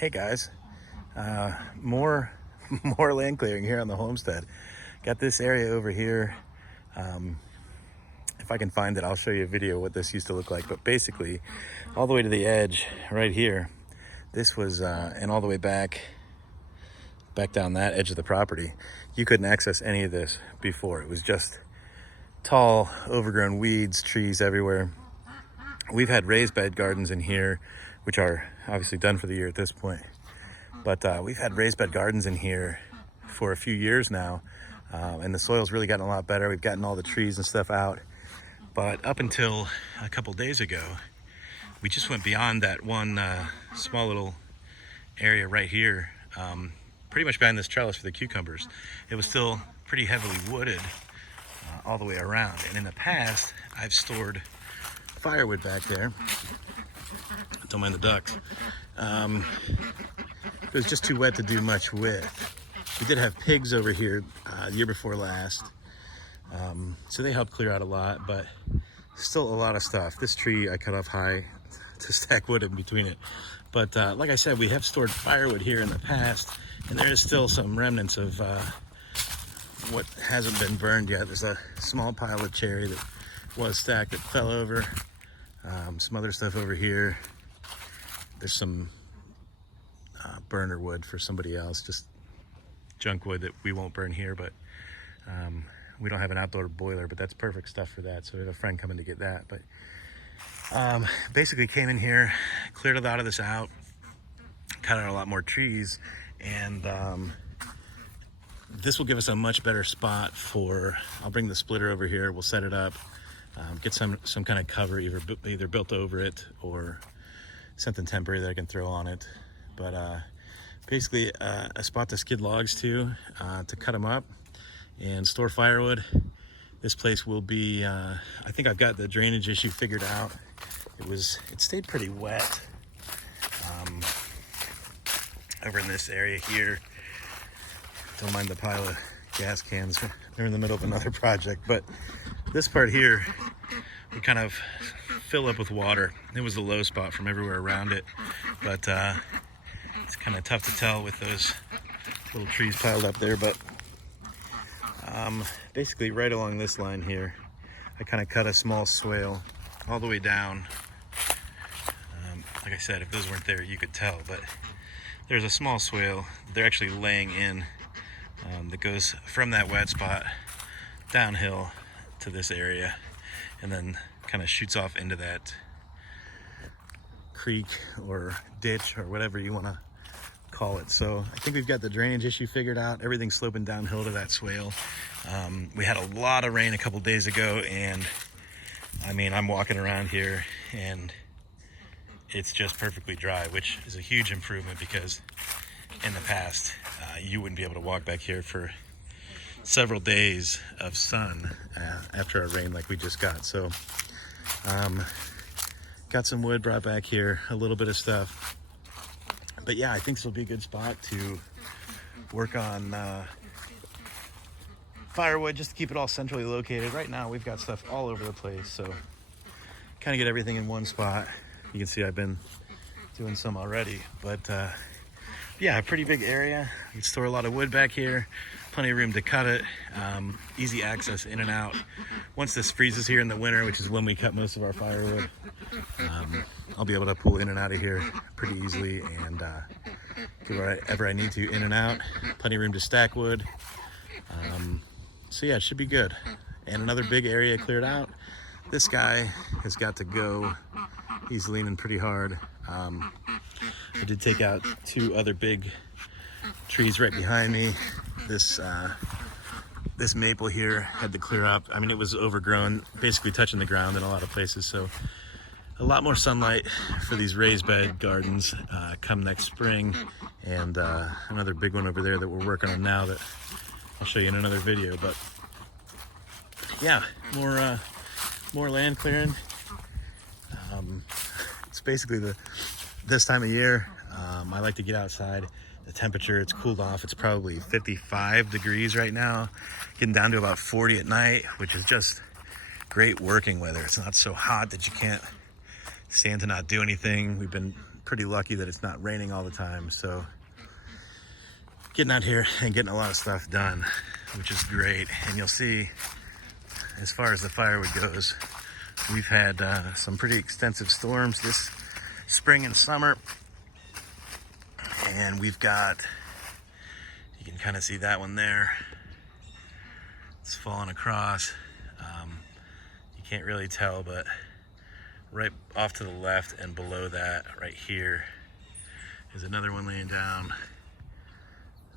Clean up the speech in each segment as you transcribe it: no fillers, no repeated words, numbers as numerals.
Hey guys, more more land clearing here on the homestead. Got this area over here. If I can find it, I'll show you a video of what this used to look like. But basically, all the way to the edge right here, this was, and all the way back down that edge of the property, you couldn't access any of this before. It was just tall, overgrown weeds, trees everywhere. We've had raised bed gardens in here, which are obviously done for the year at this point. But we've had raised bed gardens in here for a few years now, and the soil's really gotten a lot better. We've gotten all the trees and stuff out. But up until a couple days ago, we just went beyond that one small little area right here, pretty much behind this trellis for the cucumbers. It was still pretty heavily wooded all the way around. And in the past, I've stored firewood back there. Don't mind the ducks. It was just too wet to do much with. We did have pigs over here the year before last, so they helped clear out a lot, but still a lot of stuff. This tree I cut off high to stack wood in between it. But like I said, we have stored firewood here in the past, and there is still some remnants of what hasn't been burned yet. There's a small pile of cherry that was stacked that fell over. Some other stuff over here. There's some burner wood for somebody else, just junk wood that we won't burn here, but we don't have an outdoor boiler, but that's perfect stuff for that. So we have a friend coming to get that. But basically came in here, cleared a lot of this out, cut out a lot more trees, and this will give us a much better spot for, I'll bring the splitter over here, we'll set it up, get some kind of cover either built over it or something temporary that I can throw on it. But basically a spot to skid logs to cut them up and store firewood. This place will be, I think I've got the drainage issue figured out. It stayed pretty wet over in this area here. Don't mind the pile of gas cans. They're in the middle of another project, but this part here we kind of fill up with water. It was the low spot from everywhere around it, but it's kind of tough to tell with those little trees piled up there. But basically right along this line here, I kind of cut a small swale all the way down. Like I said, if those weren't there, you could tell, but there's a small swale they're actually laying in that goes from that wet spot downhill to this area, and then kind of shoots off into that creek or ditch or whatever you want to call it. So I think we've got the drainage issue figured out. Everything's sloping downhill to that swale. We had a lot of rain a couple days ago, and I mean, I'm walking around here and it's just perfectly dry, which is a huge improvement, because in the past you wouldn't be able to walk back here for several days of sun after a rain like we just got. So got some wood brought back here, a little bit of stuff. But yeah, I think this will be a good spot to work on firewood, just to keep it all centrally located. Right now we've got stuff all over the place, so kind of get everything in one spot. You can see I've been doing some already, but yeah, a pretty big area. You can store a lot of wood back here, plenty of room to cut it, easy access in and out. Once this freezes here in the winter, which is when we cut most of our firewood, I'll be able to pull in and out of here pretty easily and do whatever I need to in and out. Plenty of room to stack wood. So yeah, it should be good. And another big area cleared out. This guy has got to go. He's leaning pretty hard. I did take out two other big trees right behind me. This maple here had to clear up. I mean, it was overgrown, basically touching the ground in a lot of places. So a lot more sunlight for these raised bed gardens come next spring. And another big one over there that we're working on now that I'll show you in another video. But yeah, more land clearing. It's basically this time of year. I like to get outside. The temperature, it's cooled off. It's probably 55 degrees right now, getting down to about 40 at night, which is just great working weather. It's not so hot that you can't stand to not do anything. We've been pretty lucky that it's not raining all the time. So getting out here and getting a lot of stuff done, which is great. And you'll see, as far as the firewood goes, we've had some pretty extensive storms this spring and summer. And we've got, you can kind of see that one there. It's falling across. You can't really tell, but right off to the left and below that, right here, is another one laying down.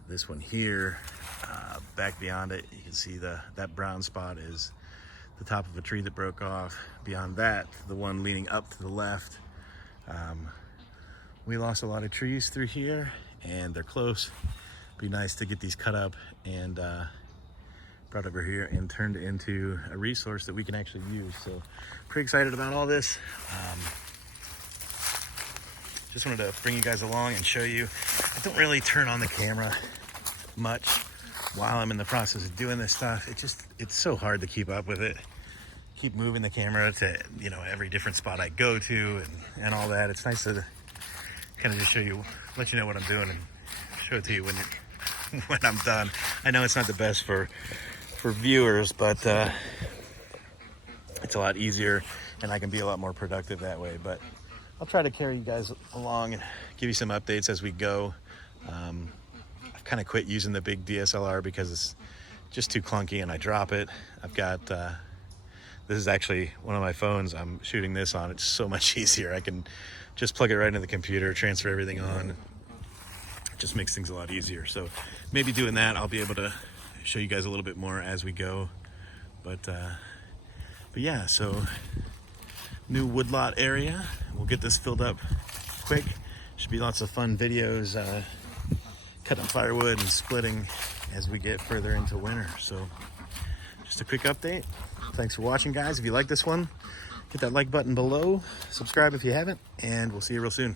This one here, back beyond it, you can see that brown spot is the top of a tree that broke off. Beyond that, the one leaning up to the left. We lost a lot of trees through here, and they're close. Be nice to get these cut up and brought over here and turned into a resource that we can actually use. So pretty excited about all this. Just wanted to bring you guys along and show you. I don't really turn on the camera much while I'm in the process of doing this stuff. It's so hard to keep up with it. Keep moving the camera to, you know, every different spot I go to and all that. It's nice to kind of just show you, let you know what I'm doing and show it to you when I'm done. I know it's not the best for viewers, but it's a lot easier and I can be a lot more productive that way. But I'll try to carry you guys along and give you some updates as we go. I've kind of quit using the big DSLR because it's just too clunky and I drop it. I've got, this is actually one of my phones I'm shooting this on. It's so much easier. I can just plug it right into the computer, transfer everything on. It just makes things a lot easier. So maybe doing that, I'll be able to show you guys a little bit more as we go. But yeah, so new woodlot area. We'll get this filled up quick. Should be lots of fun videos, cutting firewood and splitting as we get further into winter. So just a quick update. Thanks for watching, guys. If you like this one, hit that like button below, subscribe if you haven't, and we'll see you real soon.